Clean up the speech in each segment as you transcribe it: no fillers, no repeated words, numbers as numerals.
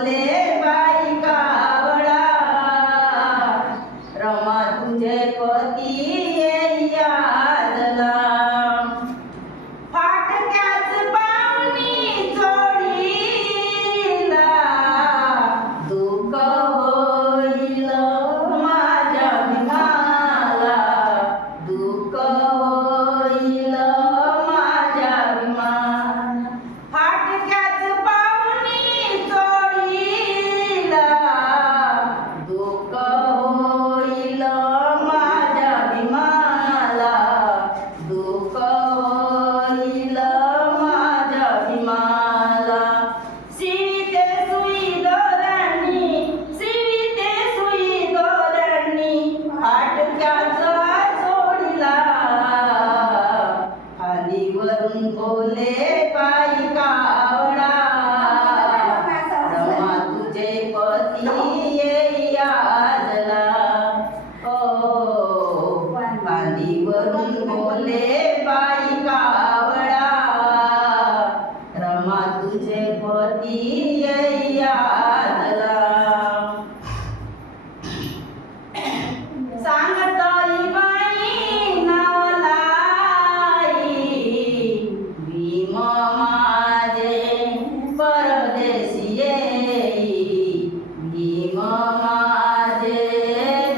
बोले बाई कावळा, रमा तुझे पती यादला. फाटक्याच पाहुणी जोडीला, दुःख होईल माझ्या भीमाला, दुःख होईल माझ्या भीमाला. फाटक्याच पाहुणी जोडीला, दुःख होईल माझ्या भीमाला, दुःख होईल माझ्या भीमाला. शिवीते सुई दोरांनी, शिवीते सुई दोरांनी, फाटक्याचा जोडीला. खालीवरून बोले बाई कावळा, रमा तुझे पती यादला. ओ खालीवरून बोले बाई कावळा, रमा तुझे पती यादला. सांगतली बाई नावलाई, भीम माझे परदेशी येई, भीम माझे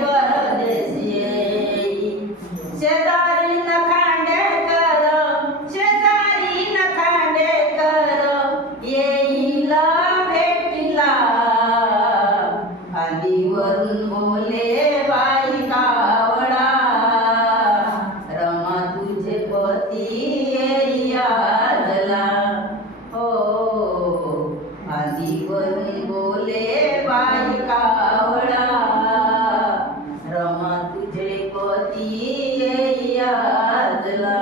परदेशी येई. शेजारी न खांडेकर, शेजारी न खांडेकर, येईल भेटीला. खालीवरून बोले बाई कावळा, रमा तुझे पती यादला. हो खालीवरून बोले बाई कावळा, रमा तुझे पती यादला.